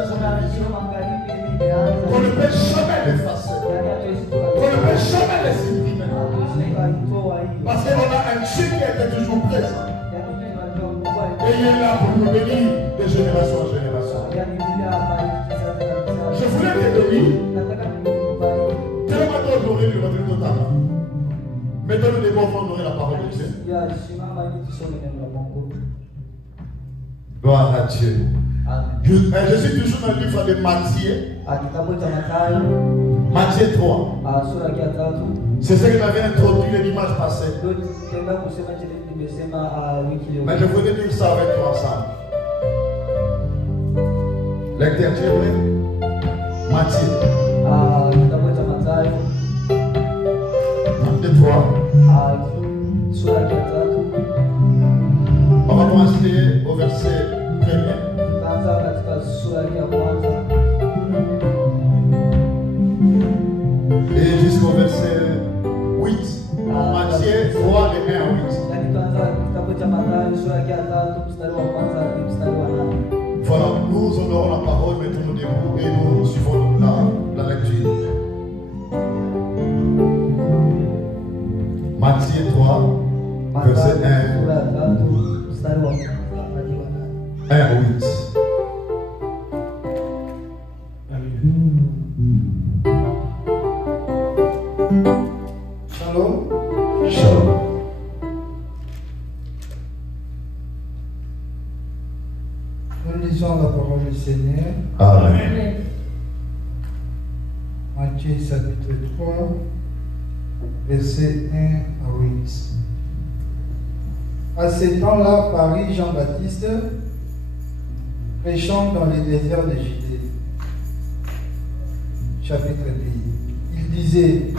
à son église. Qu'on ne peut jamais l'effacer. Qu'on ne peut jamais les supprimer. Parce qu'on a un Dieu qui était toujours présent. Et il est là pour nous bénir de génération en génération. Je voulais te bénir. Tellement d'honorer le matin totalement. Maintenant, nous devons honorer la parole de Dieu. Gloire à Dieu. Je suis toujours dans le livre de Matthieu. Matthieu 3. C'est ce que j'avais introduit le dimanche passé. Mais je voulais dire ça avec toi ensemble. Lecteur, tu es prêt? Matthieu. Matthieu 3. On va commencer au verset 1er. Et jusqu'au verset 8. Matthieu 3, de 1 à 8. Voilà, nous honorons la parole, mettons-nous debout et nous suivons la lecture. Matthieu 3, verset 1 à 8. Shalom. Shalom. Nous lisons la parole du Seigneur. Amen. Matthieu chapitre 3, verset 1 à 8. À ces temps-là, parut Jean-Baptiste, prêchant dans les déserts de Judée. Chapitre 2. Il disait: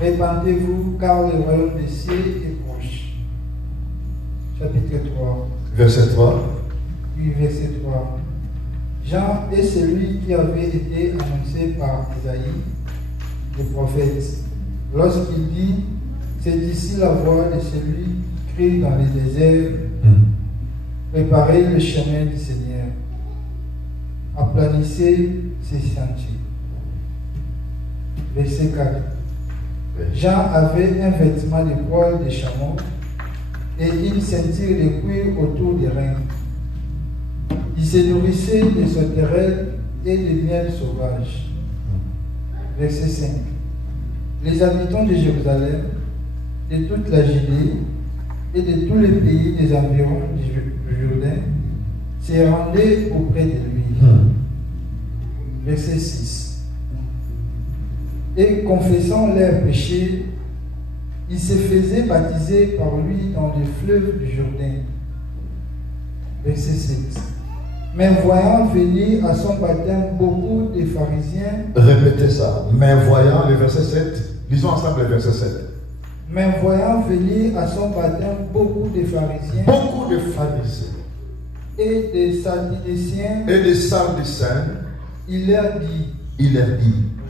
répandez-vous, car le royaume des cieux est proche. Chapitre 3. Verset 3. Oui, verset 3. Jean est celui qui avait été annoncé par Isaïe, le prophète, lorsqu'il dit: c'est ici la voix de celui qui crie dans les déserts, préparez le chemin du Seigneur, aplanissez ses sentiers. Verset 4. Jean avait un vêtement de poil de chameau et une ceinture de cuir autour des reins. Il se nourrissait de sauterelles et de miel sauvage. Verset 5. Les habitants de Jérusalem, de toute la Judée et de tous les pays des environs du Jourdain se rendaient auprès de lui. Verset 6. Et confessant leurs péchés, ils se faisaient baptiser par lui dans le fleuve du Jourdain. Verset 7. Mais voyant venir à son baptême beaucoup de pharisiens. Répétez ça. Mais voyant le verset 7. Lisons ensemble le verset 7. Mais voyant venir à son baptême beaucoup de pharisiens. Beaucoup de pharisiens. Et des sadducéens. Et des sadducéens. Il leur dit.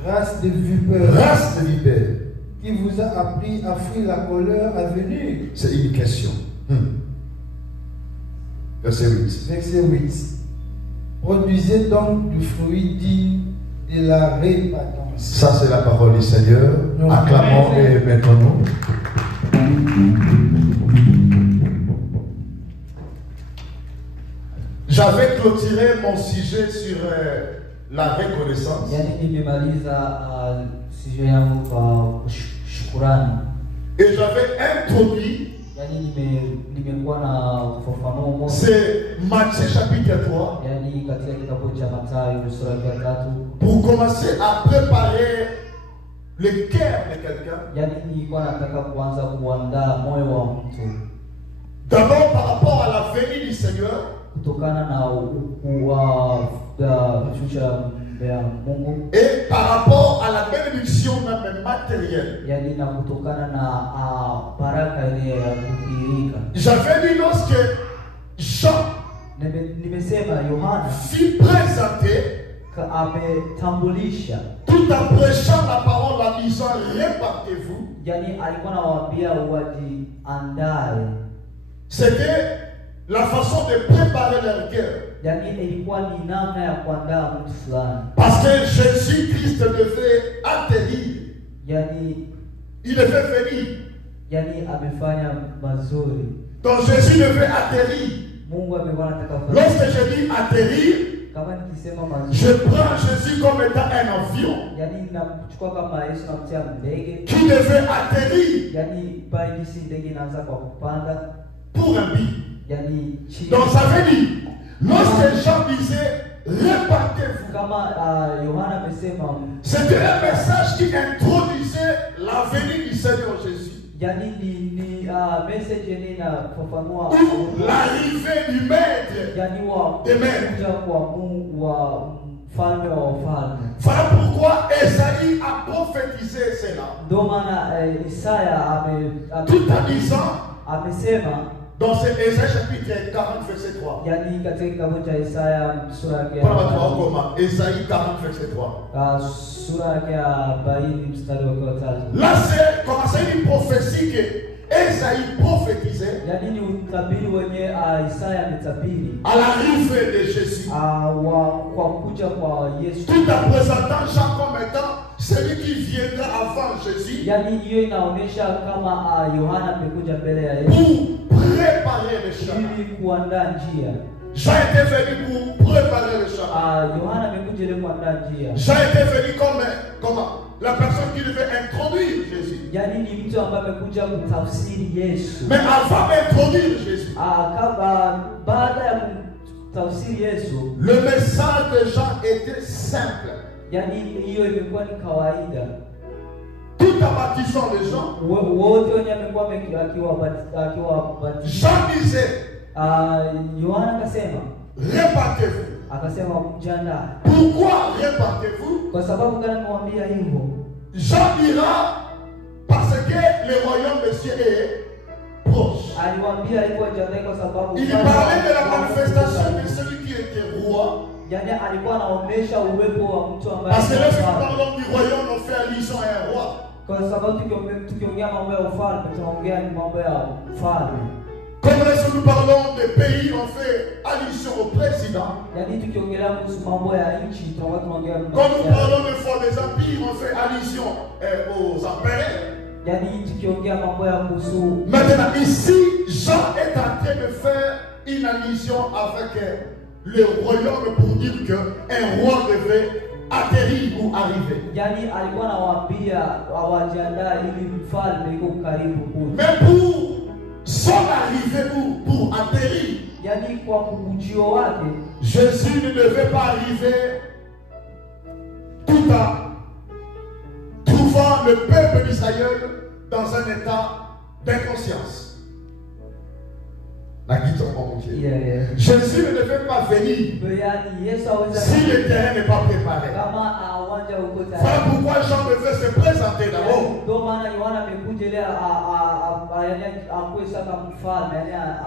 Race de vipères. Race de vipères. Qui vous a appris à fuir la colère à venir? C'est une question. Verset 8. Verset 8. Produisez donc du fruit digne de la repentance. Ça, c'est la parole du Seigneur. Acclamons et mettons-nous. J'avais clôturé mon sujet sur la reconnaissance. Et j'avais introduit. C'est Matthieu chapitre 3. Pour commencer à préparer le cœur de quelqu'un. D'abord par rapport à la venue du Seigneur. Et par rapport à la bénédiction même matérielle. J'avais dit lorsque Jean fut présenté, tout en prêchant la parole en disant répandez-vous, c'était la façon de préparer leur cœur. Parce que Jésus-Christ devait atterrir. Il devait venir. Donc Jésus devait atterrir. Lorsque je dis atterrir, je prends Jésus comme étant un avion qui devait atterrir pour un but. Donc ça veut dire, lorsque Jean disait répandez-vous, c'était un message qui introduisait la venue du Seigneur Jésus. Ou l'arrivée du maître des maîtres. Voilà pourquoi Esaïe a prophétisé cela. Tout en disant, dans Esaïe chapitre 40 verset 3. Esaïe 40 verset 3. Là c'est commencé une prophétie que Esaïe prophétisait à l'arrivée de Jésus. Tout en présentant Jean comme étant celui qui viendra avant Jésus pour préparer le chemin. Jean était venu pour préparer le chemin. Jean était venu comme la personne qui devait introduire Jésus. Mais avant d'introduire Jésus, le message de Jean était simple. Tout en baptisant les gens, Jean disait répandez-vous. Pourquoi répandez-vous? Jean dira parce que le royaume de Dieu est proche. Il parlait de la manifestation de celui qui était roi. Parce que lorsque nous parlons du royaume, on fait allusion à un roi. Comme lorsque nous parlons des pays, on fait allusion au président. Quand nous parlons des fois des empires, on fait allusion aux empereurs. Maintenant, ici, Jean est en train de faire une allusion avec le royaume pour dire qu'un roi devait atterrir ou arriver. Mais pour son arrivée ou pour atterrir, Jésus ne devait pas arriver tout en trouvant le peuple d'Israël dans un état d'inconscience. Jésus ne devait pas venir si le terrain n'est pas préparé. Voilà pourquoi Jean devait se présenter d'abord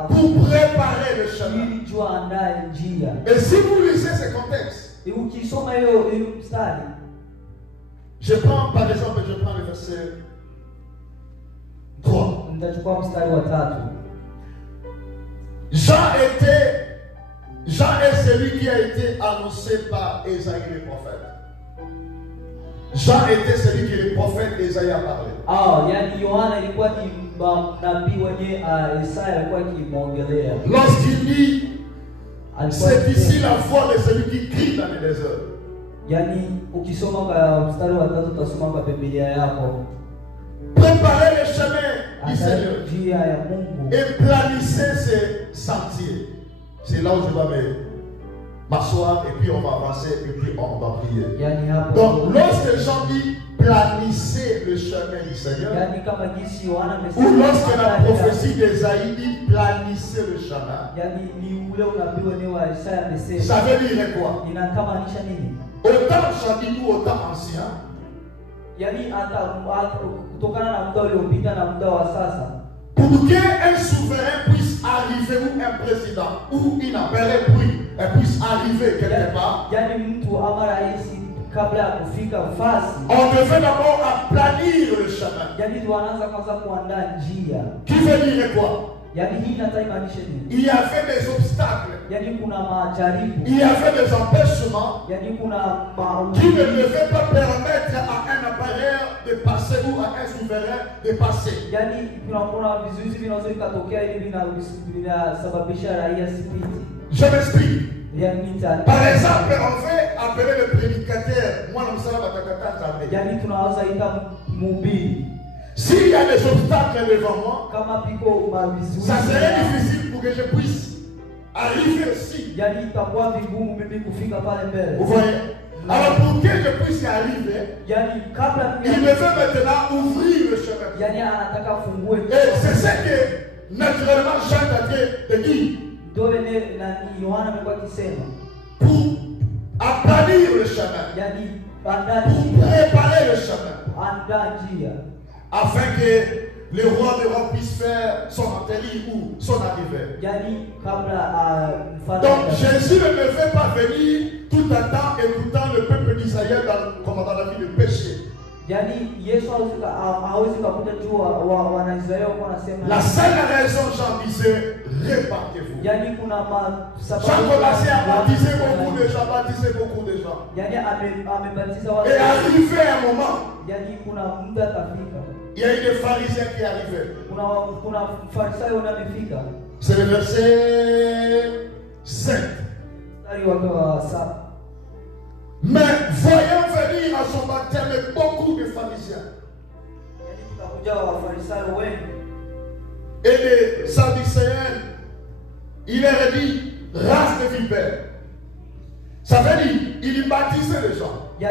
pour préparer le chemin. Et si vous lisez ce contexte, je prends par exemple, le verset 3. Jean est celui qui a été annoncé par Esaïe le prophète. Jean était celui que le prophète Esaïe a parlé. Lorsqu'il dit, c'est ici la voix de celui qui crie dans les déserts. Préparez le chemin du Seigneur et planissez ses sentiers. C'est là où je vais m'asseoir et puis on va avancer et puis on va prier. Donc lorsque Jean dit planissez le chemin du Seigneur, ou lorsque la prophétie d'Esaïe dit planissez le chemin, ça veut dire quoi? Autant Jean ou autant ancien, pour qu'un souverain puisse arriver ou un président ou une appareil puisse arriver quelque part, on devait d'abord aplanir le chemin. Qui veut dire quoi? Il y avait des obstacles. Il y avait des empêchements qui ne devaient pas permettre à un appareil de passer ou à un souverain de passer. Je m'explique. Par exemple, on fait appeler le prédicateur. S'il y a des obstacles devant moi, ça serait difficile pour que je puisse arriver ici. Vous voyez? Alors pour que je puisse y arriver, il me veut maintenant ouvrir le chemin. Et c'est ce que naturellement Jean a te dit. Pour aplanir le chemin, pour préparer le chemin, afin que le roi de roi puisse faire son enterrement ou son arrivée. Donc Jésus ne devait pas venir tout un temps écoutant le peuple d'Israël dans la vie de péché. La seule raison, Jean disait, répandez-vous. Jean commençait à baptiser beaucoup de gens, Et arrivé un moment, il y a eu des pharisiens qui arrivaient. C'est le verset 7. Mais voyant venir à son baptême beaucoup de pharisiens et des sadducéens, il leur a dit, race de vipères. Ça veut dire, il baptisait les gens. Mais il y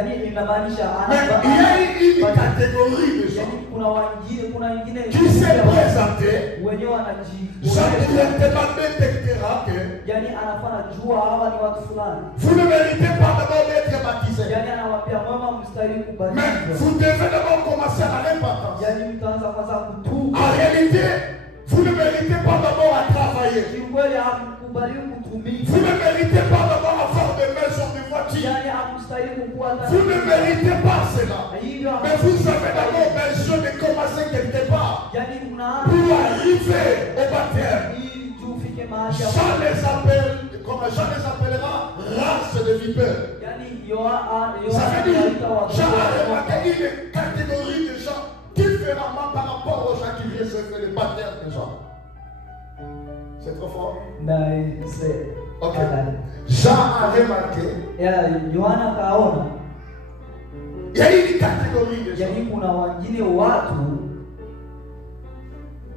a une catégorie de gens qui s'est présentée. Jean directement détectera que vous ne méritez pas d'abord d'être baptisé. Mais vous devez d'abord commencer à l'importance. En réalité, vous ne méritez pas d'abord à travailler. Vous ne méritez pas d'abord à faire des maisons, des voitures. Vous ne méritez pas cela. Mais vous avez d'abord besoin de commencer quelque part pour arriver au baptême. Jean les appelle, comme Jean les appellera, race de vipères. Ça veut dire, Jean a remarqué une catégorie de gens différemment par rapport aux gens qui viennent se faire le baptême de Jean. C'est trop fort? Ok. Jean a remarqué. Il y a une catégorie de gens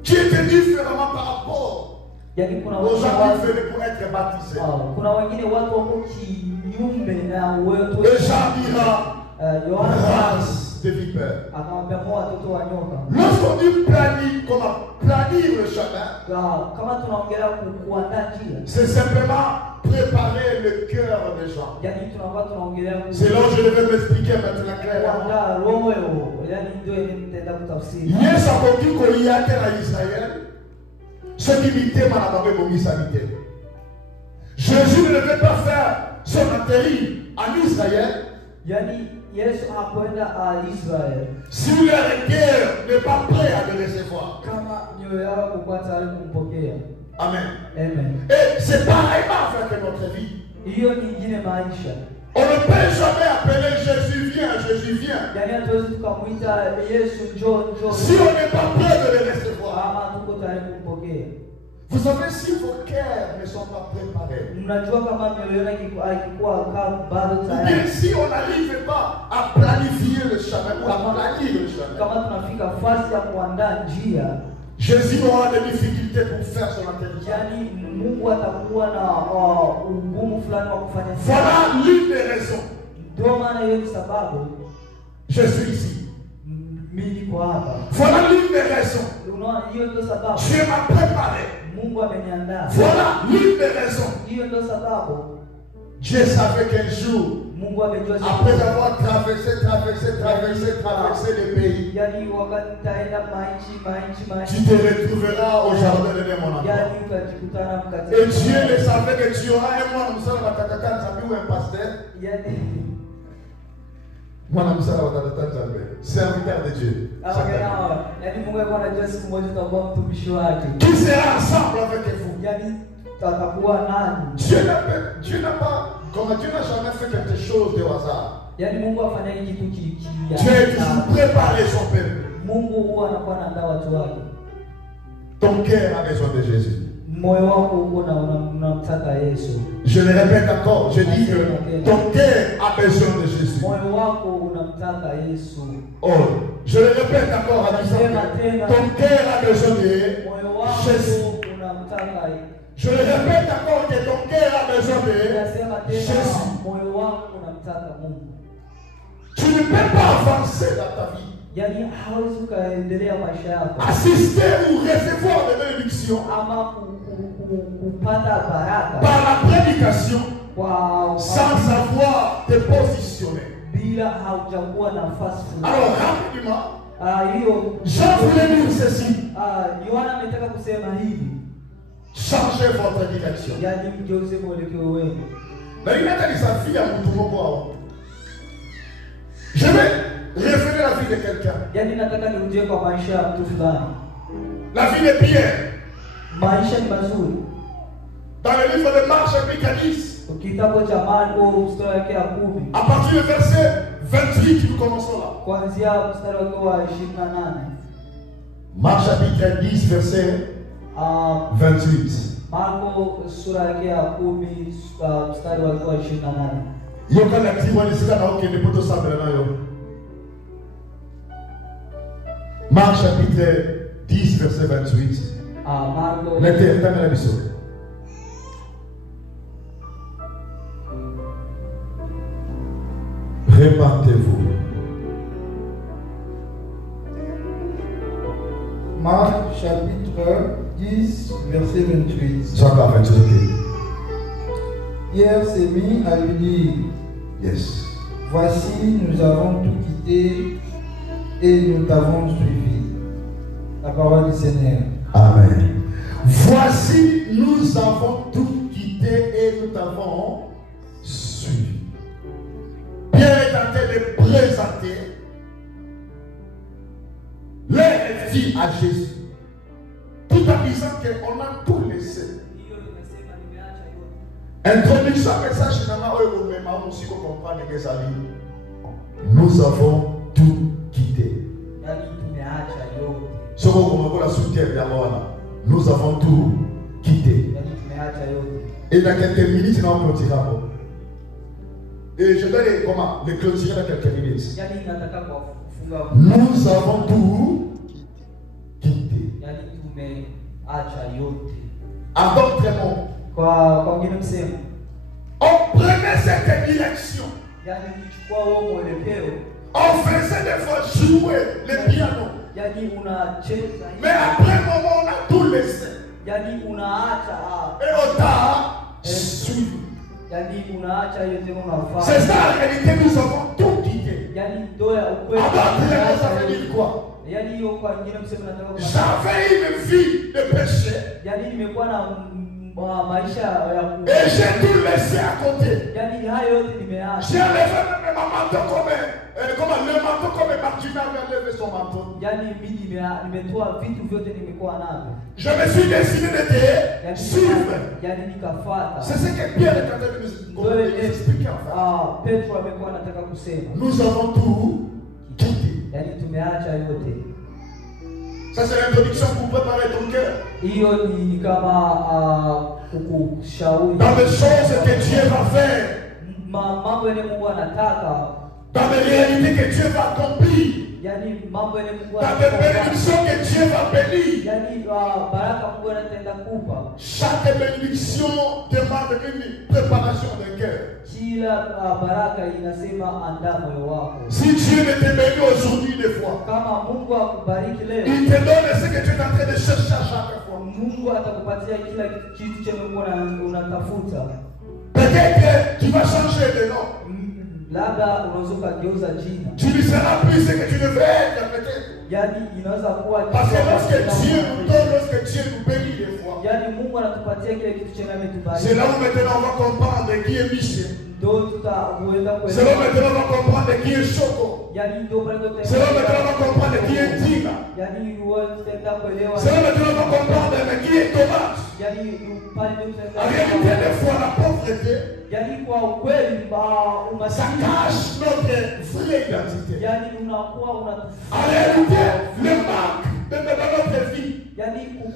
qui étaient différemment par rapport aux gens qui venaient pour être baptisés. Et Jean dira race de vipères. Lorsqu'on dit planir, comment planir le chemin, c'est simplement préparer le cœur des gens. C'est là où je devais m'expliquer maintenant clairement. Yes, a dit qu'il y a à Israël, ce qui m'était malheureusement m'habiter. Jésus ne devait pas faire son enterrement en Israël. Si leur cœur n'est pas prêt à le recevoir. Amen. Et c'est pareillement avec notre vie. On ne peut jamais appeler Jésus viens, Jésus viens. Si on n'est pas prêt de le recevoir. Vous savez, si vos cœurs ne sont pas préparés, ou bien si on n'arrive pas à planifier le chemin, ou à planifier le chemin, Jésus aura des difficultés pour faire son enterrement. Voilà l'une des raisons. Je suis ici. Voilà l'une des raisons. Dieu m'a préparé. Voilà l'une des raisons. Dieu savait qu'un jour, après avoir traversé le pays, tu te retrouveras au jardin de mon enfant. Et Dieu le savait que tu auras un mois, ou un pasteur. Serviteur de Dieu. Qui sera ensemble avec vous? Dieu n'a pas, comme Dieu n'a jamais fait quelque chose de hasard. Dieu est toujours préparé son peuple. Ton cœur a besoin de Jésus. Je le répète encore, je dis que ton cœur a besoin de Jésus. Oh, je le répète encore à disant ton cœur a besoin de Jésus. Je le répète encore que ton cœur a besoin de Jésus. Tu ne peux pas avancer dans ta vie, assister ou recevoir des bénédictions par la prédication sans savoir te positionner. Alors rapidement, Jean voulait dire ceci. Changez votre direction. Je vais révéler la vie de quelqu'un. La vie de Pierre. Dans le livre de Marc chapitre 10, à partir du verset 28, nous commençons là. Marc chapitre 10, verset 28. Marc chapitre 10, verset 28. Répentez-vous. Marc chapitre 10, verset 28. Pierre s'est mis à lui dire, yes. Voici, nous avons tout quitté et nous t'avons suivi. La parole du Seigneur. Amen. Voici, nous avons tout quitté et nous t'avons suivi. Pierre est en train de présenter leur vie à Jésus, tout en disant qu'on a tout laissé. Introduction à message nous avons tout quitté. Nous avons tout quitté. Et dans quelques minutes, nous allons continuer. Et je vais les clôturer dans quelques minutes. Nous avons tout quitté. En d'autres mots, on prenait cette direction. On faisait des fois jouer le piano. Mais après un moment, on a tout laissé. Et on t'a suivi. C'est ça la réalité, nous avons tout quitté. Alors, ça veut dire quoi? J'avais une vie de péché. Et j'ai tout laissé à côté. J'ai enlevé même ma manteau comme le manteau comme Martina avait enlevé son manteau. Je me suis décidé de te suivre. C'est ce que Pierre est en train de nous expliquer en fait. Nous avons tout quitté. Ça c'est l'introduction pour préparer ton cœur. Dans les choses que Dieu va faire. Dans les réalités que Dieu va accomplir. Dans les bénédictions que Dieu va bénir. Chaque bénédiction demande une préparation de cœur. Si Dieu ne te bénit aujourd'hui des fois, il te donne ce que tu es en train de chercher à chaque fois. Peut-être que tu vas changer de nom. Tu ne seras plus ce que tu devrais être peut-être. Parce que lorsque Dieu nous donne, lorsque Dieu nous bénit des fois, c'est là où maintenant on va comprendre qui est Michel. C'est là maintenant on va comprendre qui est Choco. C'est là maintenant on va comprendre qui est Tina. C'est là maintenant on va comprendre qui est Tomate. En réalité, des fois, la pauvreté, ça cache notre vraie identité. En réalité, le manque de notre vie,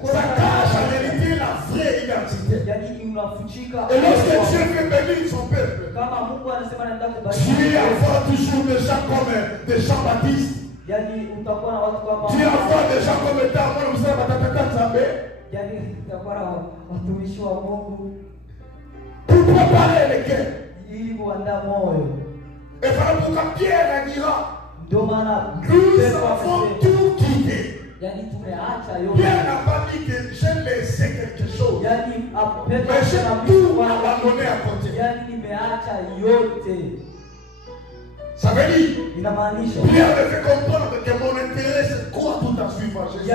ça cache en réalité la vraie identité. Et lorsque Dieu veut bénir son peuple, Dieu envoie toujours des gens comme des Jean-Baptiste. Dieu envoie des gens comme Tamon, vous savez, pour préparer les cœurs. Et voilà pourquoi Pierre dira, nous avons tout quitté. Pierre n'a pas dit que j'ai laissé quelque chose, mais j'ai tout abandonné à côté. Ça veut dire, Pierre me fait comprendre que mon intérêt c'est quoi tout à suivre Jésus.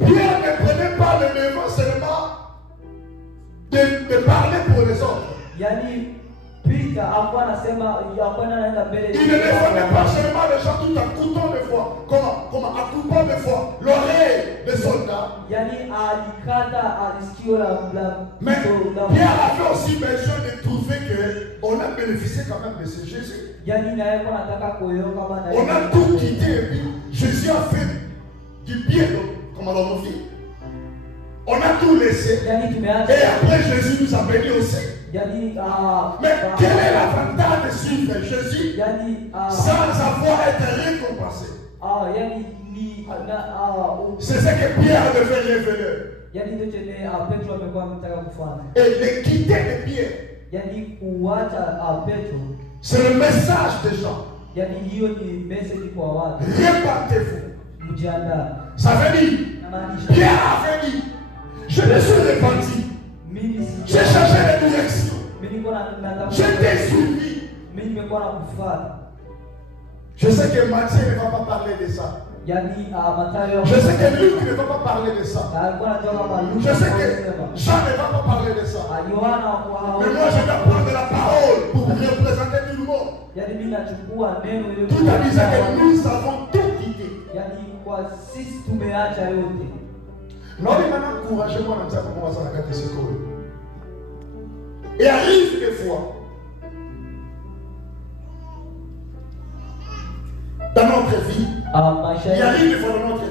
Pierre ne prenait pas le devant seulement de parler pour les autres. Il ne défendait pas seulement les gens tout en coupant des fois, comment en coupant des fois l'oreille des soldats. Mais Pierre avait aussi besoin de trouver qu'on a bénéficié quand même de ce Jésus. On a tout quitté et puis Jésus a fait du bien comme dans nos vies. On a tout laissé et après Jésus nous a bénis aussi. Mais quel est l'avantage de suivre Jésus sans avoir été récompensé? C'est ce que Pierre devait révéler. Et le quitter de Pierre, c'est le message des gens. Répandez-vous. Ça veut dire, Pierre avait dit, je me suis répandu. J'ai cherché la direction. Je t'ai suivi. Je sais que Matthieu ne va pas parler de ça. Je sais que Luc ne va pas parler de ça. Je sais que Jean ne va pas parler de ça. Mais moi, je dois prendre la parole pour représenter tout le monde. Tout à disant que nous avons tout quitté. Non, mais maintenant, encouragez-moi dans ça pour commencer à la carte de secours. Et arrive des fois, dans notre vie, il arrive des fois dans notre vie,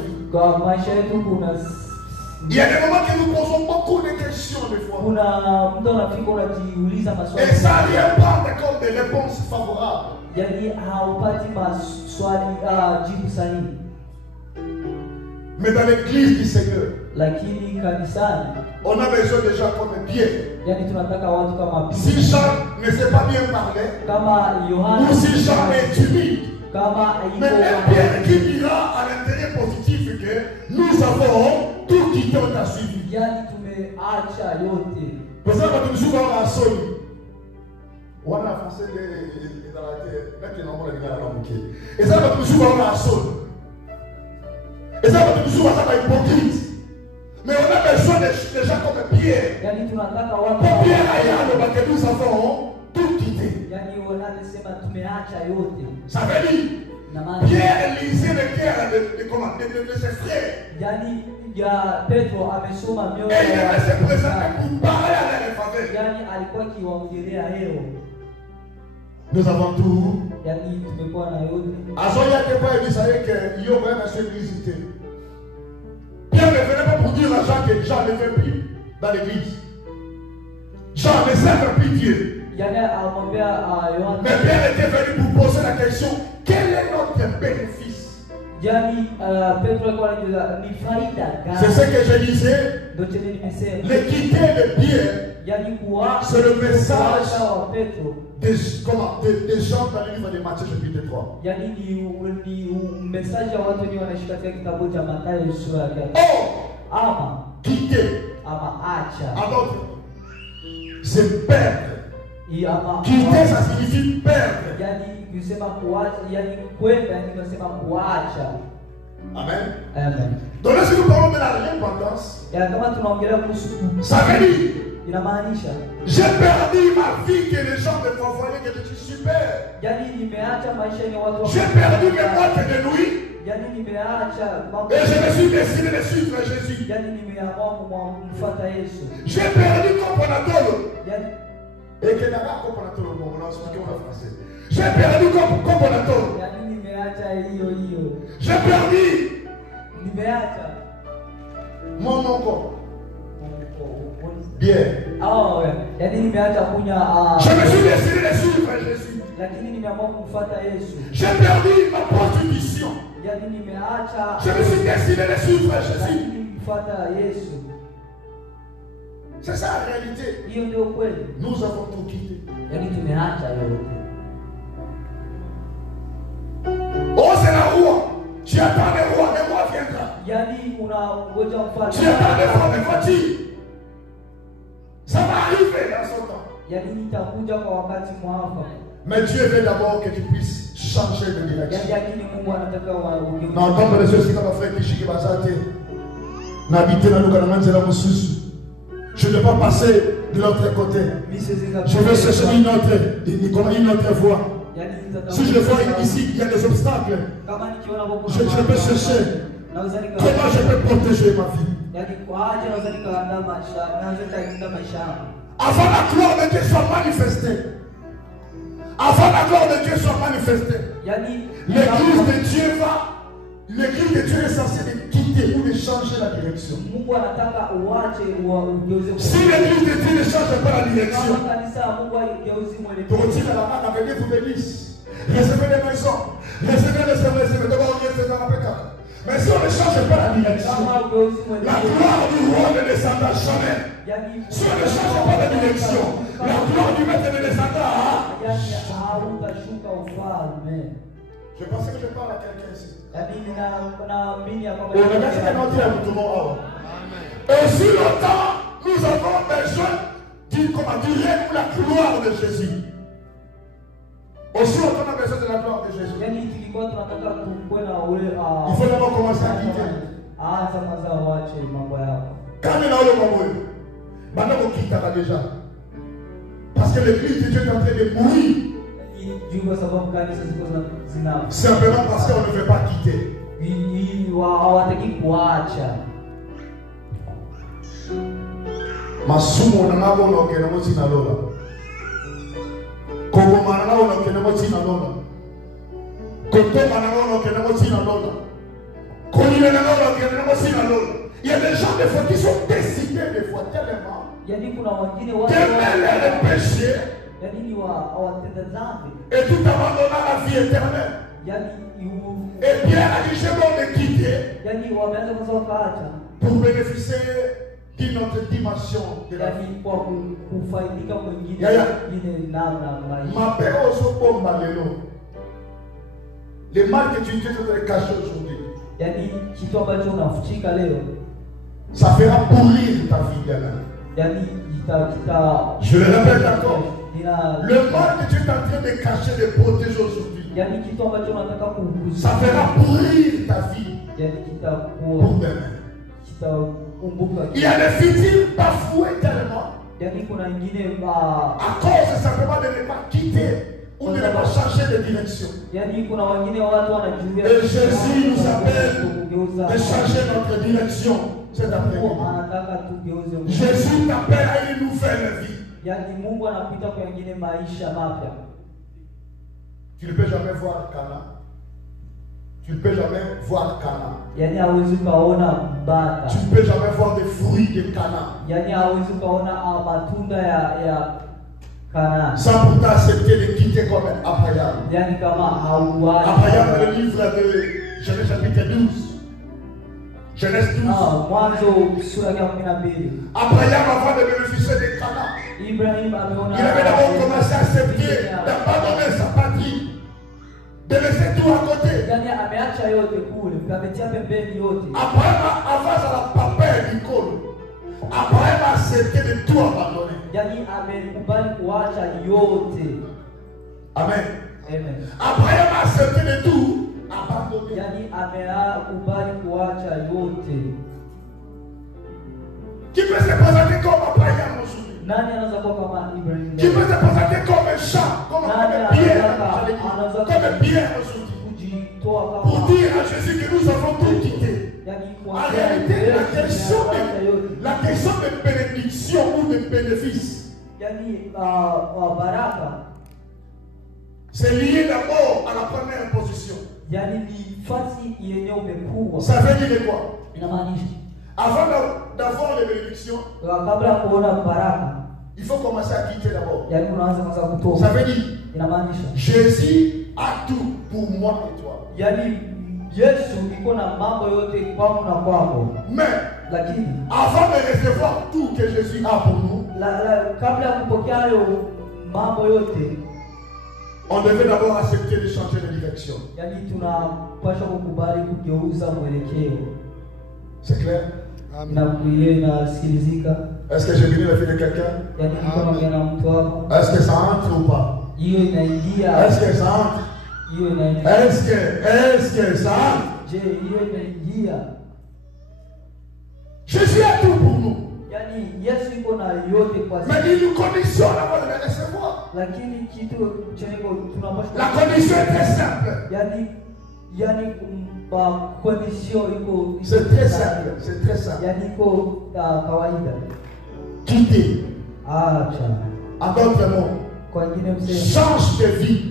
il y a des moments que nous posons beaucoup de questions des fois. Et ça vient prendre comme des réponses favorables. Mais dans l'église du Seigneur, on a besoin de gens comme Pierre. Si Jean ne sait pas bien parler, ou si Jean est timide, mais un Pierre qui dira à l'intérieur positif que nous avons tout quitté, on t'a suivi. Pour ça, quand nous jouons à Sony, on a français dans la terre, là qui est normalement la bouquet. Et ça, quand nous jouons à Sony. Et ça va toujours être hypocrite. Mais on a besoin de gens comme Pierre. Pour Pierre Ayano, que nous avons tout quitté. Ça veut dire, Pierre lisait le cœur de ses frères. Et il devait se présenter pour parler à leur faveur. Nous avons tout. Azoya que pas dit ça que il y a même visité. Pierre ne venait pas pour dire à Jean que Jean ne fait plus dans l'église. Jean ne sert plus Dieu. Mais Pierre était venu pour poser la question, quel est notre bénéfice? C'est ce que je disais. Le quitter de Pierre, c'est le message des gens dans le livre de Matthieu chapitre 3. Oh, quitter. Alors, c'est perdre. Quitter, ça signifie perdre. Amen. Amen. Donc là, si nous parlons de la repentance, ça veut dire j'ai perdu ma vie que les gens me voyaient que je suis super. J'ai perdu mes boîtes de nuit. Et je me suis décidé de suivre Jésus. J'ai perdu Componatolo. Et que n'a Componatolo, on a expliqué en français. J'ai perdu Componatolo. J'ai perdu mon corps. Bien. Je me suis décidé de suivre Jésus. J'ai perdu ma prostitution. Je me suis décidé de suivre Jésus. C'est ça la réalité. Nous avons tout quitté. Oh, c'est la roi. Tu attends le roi, le roi viendra. Tu attends le roi, le voiture. Ça va arriver dans son temps. Mais Dieu veut d'abord que tu puisses changer de direction. Non, comme les choses qui m'ont fait que je suis basé, n'habiter dans le gouvernement de la Moussous. Je ne vais pas passer de l'autre côté. Je vais chercher une autre voie. Si je le vois ici, il y a des obstacles. Je peux chercher. Comment je peux protéger ma vie? Avant la gloire de Dieu soit manifestée. Avant la gloire de Dieu soit manifestée. L'église de Dieu l'église de Dieu est censée de quitter ou de changer la direction. Si l'église de Dieu ne change pas la direction, la main avec vous l'église. Recevez les maisons, recevez les services, mais si on ne change pas la direction, la gloire du roi ne descendra jamais. Si on ne change pas la direction, la gloire du maître ne descendra. Je pensais que je parle à quelqu'un ici. Aussi longtemps, nous avons besoin du règne ou la gloire de Jésus. Aussi longtemps, on a besoin de la gloire de Jésus. Il faut d'abord commencer à quitter. Quand on est dans le moment, maintenant on quitte déjà. Parce que l'église de Dieu est en train de mourir. Simplement parce qu'on ne veut pas quitter. Masumo nangabo no kena moti na lola. Kogo manangabo no kena moti na lola. Koto manangabo no kena moti na lola. Kolile nangabo no kena moti na lola. Il y a des gens des fois qui sont décidés des fois tellement d'aimer le péché et tout abandonner la vie éternelle. Et bien a dit je vais me quitter pour bénéficier d'une autre dimension de la vie. Ma père aussi bombe lelo. Les mal que tu te caches aujourd'hui, ça fera pourrir ta vie. Je le répète encore. Le mal que tu es en train de cacher, de protéger aujourd'hui, ça fera pourrir ta vie pour demain. Il y a des futurs bafoués tellement à cause simplement de ne pas quitter ou de ne pas changer de direction. Et Jésus nous appelle de changer notre direction cet après-midi. Jésus t'appelle à une nouvelle vie. Tu ne peux jamais voir Cana. Tu ne peux jamais voir Cana. Tu ne peux jamais voir des fruits de Cana. Sans pourtant accepter de quitter comme Abraham. Abraham dans le livre de Genèse chapitre 12. Genèse 12. Abraham avant de bénéficier de Cana, il avait d'abord commencé à accepter d'abandonner sa patrie. De laisser tout à côté. Abraham avance à la papelle du col. Abraham a accepté de tout abandonner. Yani amekubali kuacha yote. Amen. Amen. Après avoir accepté de tout, abandonné. Yani amekubali kuacha yote. Qui peut se présenter comme Abraham aujourd'hui? Nani anaweza kuwa kama Ibrahim? Qui peut se présenter comme un champ, comme un bien aujourd'hui? Pour dire à Jésus que nous avons tout quitté. En réalité, la question de bénédiction ou de bénéfice, c'est lié d'abord à la première position. Ça veut dire quoi? Avant d'avoir les bénédictions, il faut commencer à quitter d'abord. Ça veut dire Jésus a tout pour moi et toi. Mais avant de recevoir tout que Jésus a pour nous, on devait d'abord accepter de changer de direction. C'est clair? Est-ce que j'ai venu la vie de quelqu'un? Est-ce que ça entre ou pas? Est-ce que ça entre? Est-ce que ça entre? Jésus a tout pour nous. Mais il nous conditionne avant de le recevoir. La condition est très simple. C'est très simple. C'est très simple. Quitter. En d'autres mots, change de vie.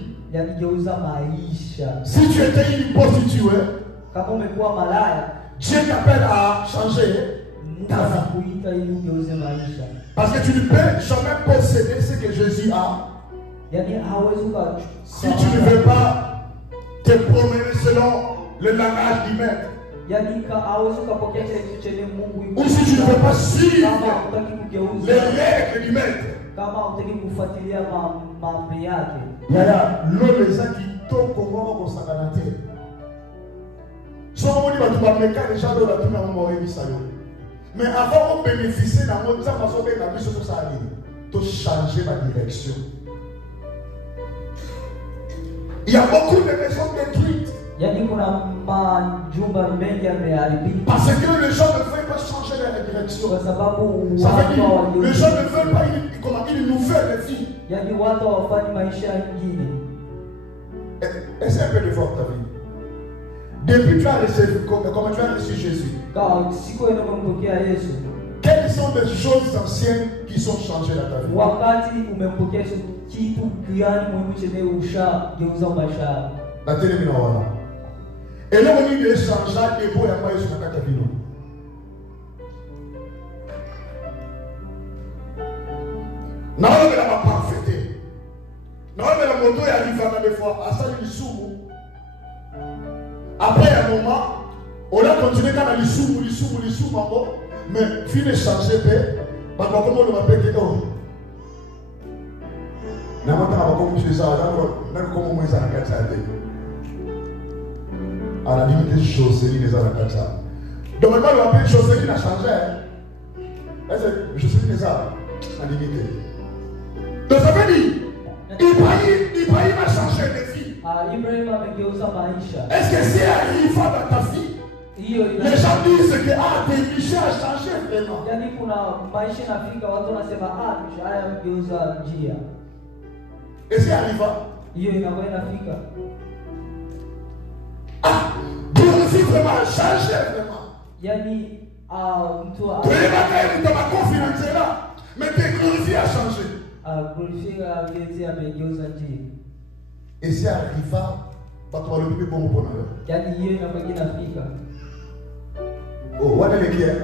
Si tu étais une prostituée, Dieu t'appelle à changer ta vie. Parce que tu ne peux jamais posséder ce que Jésus a. Si tu ne veux pas te promener selon le langage du maître, ou si tu ne veux pas suivre les règles du maître, il y a l'homme qui tombe comme on s'en a la terre. Mais avant de bénéficier dans notre façon de changer la direction. Il y a beaucoup de maisons détruites. Parce que les gens ne veulent pas changer leur direction. Ça veut dire les gens ne veulent pas une nouvelle vie. Essaie un peu de voir ta vie. Depuis que tu as reçu, comment tu as reçu Jésus, quelles sont les choses anciennes qui sont changées dans ta vie? La télévision. Et là, on dit de changer des beaux et à moi, je suis dans ta vie. Non, on va la parfaiter. Non, on va la moto et arriver dans des fois. À ça, il sous. Après un moment, on a continué quand on a l'issou, mais puis de changer, parce que comme on va payer, oh, n'a pas comme je ça, n'a comme moi ça n'a pas ça. À la limite des choses, c'est les arabes ça. Donc maintenant, on va payer choses, c'est a changé. Est-ce que je suis les arabes à limite? Donc ça veut dire, Ibrahim a changé de vie. Est-ce que c'est arrivé dans ta vie? Les gens disent que tes péchés ont changé vraiment. Et c'est arrivé. Glorifie vraiment, changé vraiment. Tu es là, mais tes glorifiés a changé. Et c'est arrivé, tu vas le plus bon pour nous. Oh, what est le clair?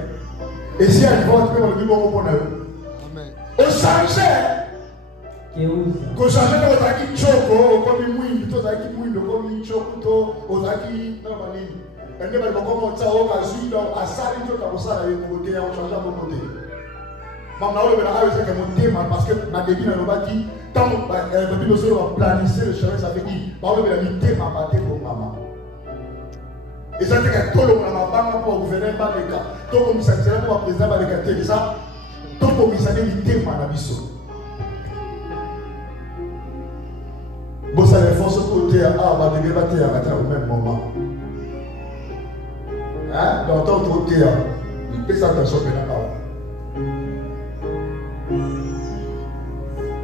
Et c'est arrivé, tu vas le plus bon pour nous. Amen. Au changer. Au changer, tu vas qui choco, comme une mouille, tu vas qui mouille, comme une choco, tu vas qui. Non, non, non. Et nous, on va ça au cas où, à ça, il faut que ça aille au côté, on change à mon côté. Parce que ma début n'a pas dit, tant que nous avons planifié le chemin, ça veut dire, on va mettre ma bataille pour maman. Et ça, c'est que tout le monde a pour gouverner par les cas. Tout le monde s'est dit, pour président par les cas, ça. Donc, vous avez l'idée par la mission. Bon, ça les forces côté à va débattre au même moment. Hein? Dans ton côté, il fait ça attention maintenant.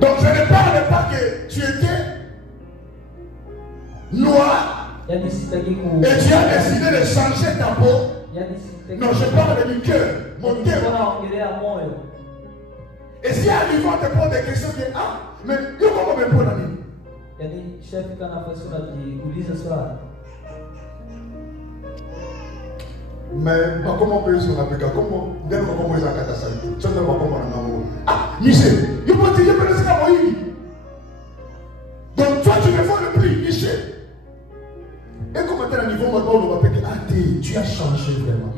Donc, je ne parle pas que tu étais noir et tu as décidé de changer ta peau. Non, je parle du cœur, mon cœur. Et si à lui te pose des questions, que mais il comment me prendre la vie? Mais comment on peut se rappeler? Comment on peut se Michel, il faut dire que c'est comme donc toi tu me fais le prix, Michel. Et comment tu es à niveau maintenant, on va dire tu as changé vraiment.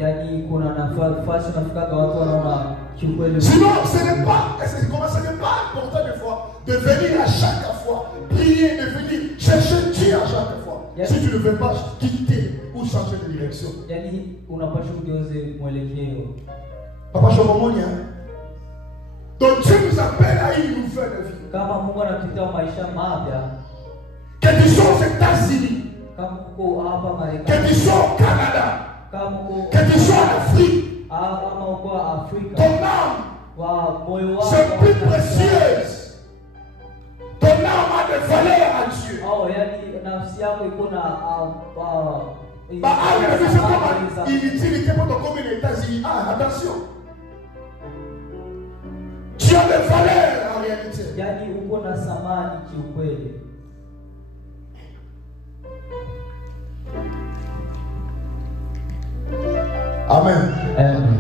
Sinon, ce n'est pas important des fois de venir à chaque fois, prier, de venir chercher Dieu à chaque fois. Si tu ne veux pas quitter ou changer de direction. Papa Chomomoni, hein? Donc Dieu nous appelle à une nouvelle vie. Que tu sois aux États-Unis, que tu sois au Canada, que tu sois en Afrique, ton âme, c'est plus précieuse. Ton âme a de valeur à Dieu. Il utilité pour ton commun aux États-Unis. Ah, attention. Tu as de valeur en réalité. Amen. Amen.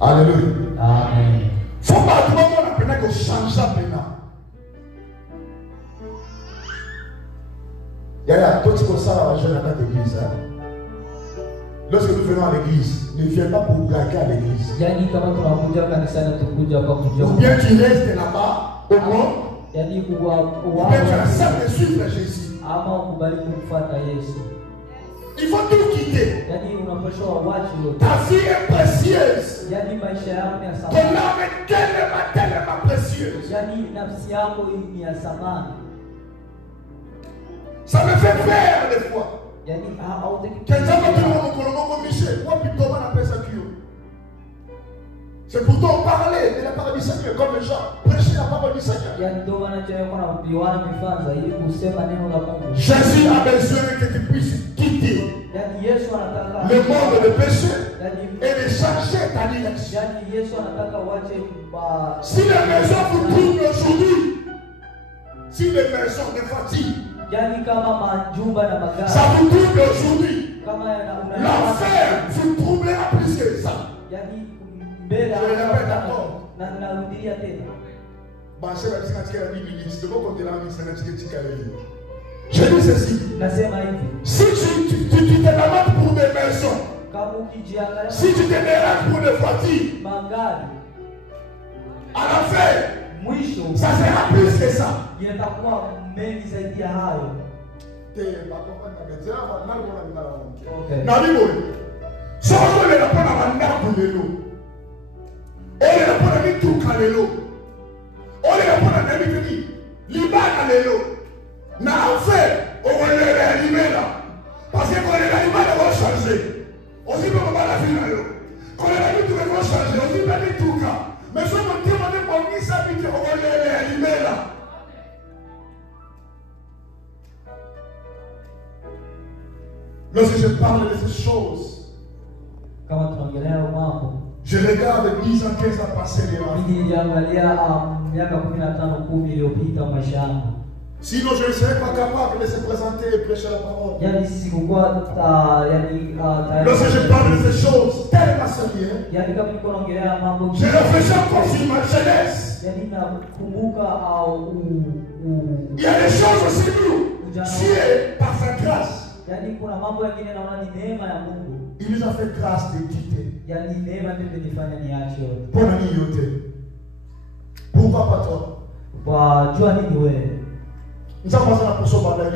Alléluia. Amen. Faut pas tout le monde apprendre que changer maintenant. Toi tu vois ça à la jeune attaque d'église. Lorsque nous venons à l'église, ne viens pas pour braquer à l'église. Ou bien tu restes là-bas au monde. Ou bien tu acceptes de suivre Jésus. Il faut tout quitter. Ta vie est précieuse. Ton âme est tellement précieuse. Ça me fait peur des fois. C'est pourtant parler de la parole du Seigneur comme les gens prêcher la parole du Seigneur. Jésus a besoin que tu puisses quitter le monde de péché et de changer ta direction. Si les maisons vous troublent aujourd'hui, si les maisons te fatiguent, ça vous trouble aujourd'hui. L'enfer vous troublera plus que ça. Je le répète encore. Je dis ceci. Si tu te demandes pour des maisons, si tu te déranges pour des voitures, à la fin, ça sera plus que ça. Lorsque je parle de ces choses, je regarde 10 ans, 15 ans passés de ma vie. Sinon, je ne serais pas capable de se présenter et prêcher la parole. Lorsque je parle de ces choses, telle est ma sérieux, je réfléchis encore sur ma jeunesse. Il y a des choses aussi nous. Dieu, par sa grâce, il nous a fait grâce de quitter. Pour la nioté. Pourquoi pas toi? Nous avons besoin de la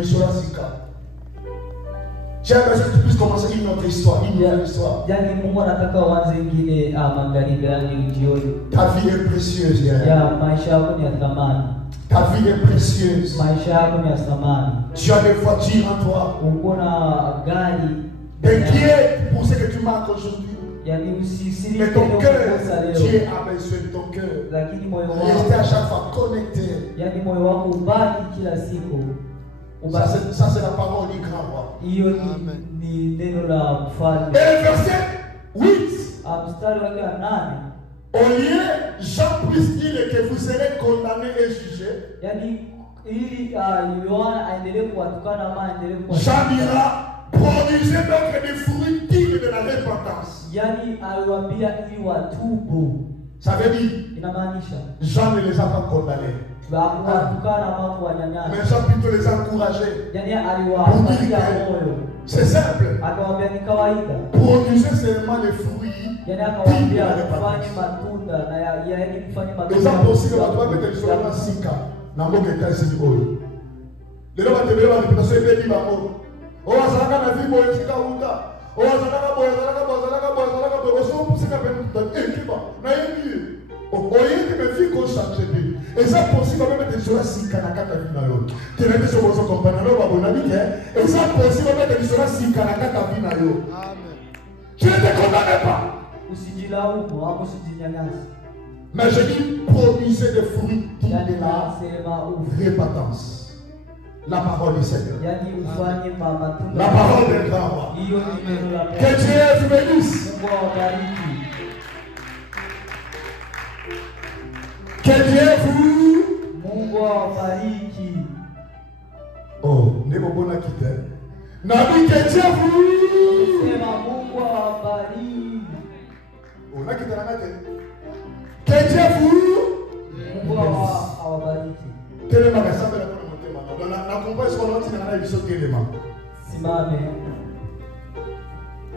Tu as besoin que tu puisses commencer une autre histoire, une nouvelle histoire. Yani Mungu anataka uanze ingine magharibi, yani jioni. Ta vie est précieuse, ya maisha yako ni ya thamani. Ta vie est précieuse. Maisha yako ni ya thamani. Tu as des voitures en toi. Uko na gari. T'inquiète pour ce que tu marques aujourd'hui. Yani usisiri. Mais ton cœur, Dieu a besoin de ton cœur. Lakini moyo wako. Rester à chaque fois connecté. Yani moyo wako ubaki kila siku. Ça c'est la parole du grand roi. Hiyo ni neno la mfalme. Et le verset 8. Mstari wake wa 8. Au lieu, Jean puisse dire que vous serez condamnés et jugés. Yani ili Yohana aendelee kuwatukana ama aendelee Jean dira, produisez donc des fruits dignes de la repentance. Yani aliwaambia ili watubu. Ça veut dire, inamaanisha Jean ne les a pas condamnés. Mais Jean plutôt les a encouragés. C'est simple. Produisez seulement les fruits. Les impossibles à toi mettre sur la sika. Nambo que t'as dit oh. Les gens te verront parce que c'est bien bamo. Oh azaka na vie boy tika uta. Oh azaka boy so pour ça que ekiba na yemi. Oye que me fit qu'on change de. Et ça possible même mettre sur la sika na kata vina yo. Tu n'as pas sur vos compagnons là babo na dit et ça possible mettre sur la sika na kata vina yo. Amen. Je ne te condamne pas. Usijilaumu hapo, usijinyanyase. Mais je dis, produisez des fruits dignes de la repentance. La parole du Seigneur. La parole du grand roi. Que Dieu vous bénisse. Que Dieu vous. Oh, ne me bon quitter. Nabi, que Dieu vous. On a quitté la tête. Que Dieu vous bénisse. Quel est ma message de la compagnie sur l'autre, il y a une chose qui est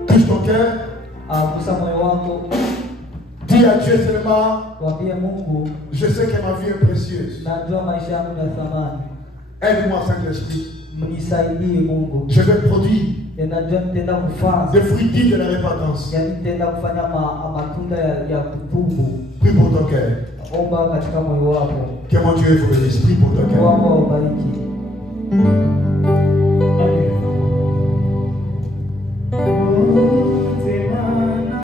touche ton cœur. Dis à Dieu seulement. Je sais que ma vie est précieuse. Aide-moi, Saint-Esprit. Je vais produire des fruits dignes de la repentance. Prie pour ton cœur. Que mon Dieu vous bénisse. Prie pour ton cœur.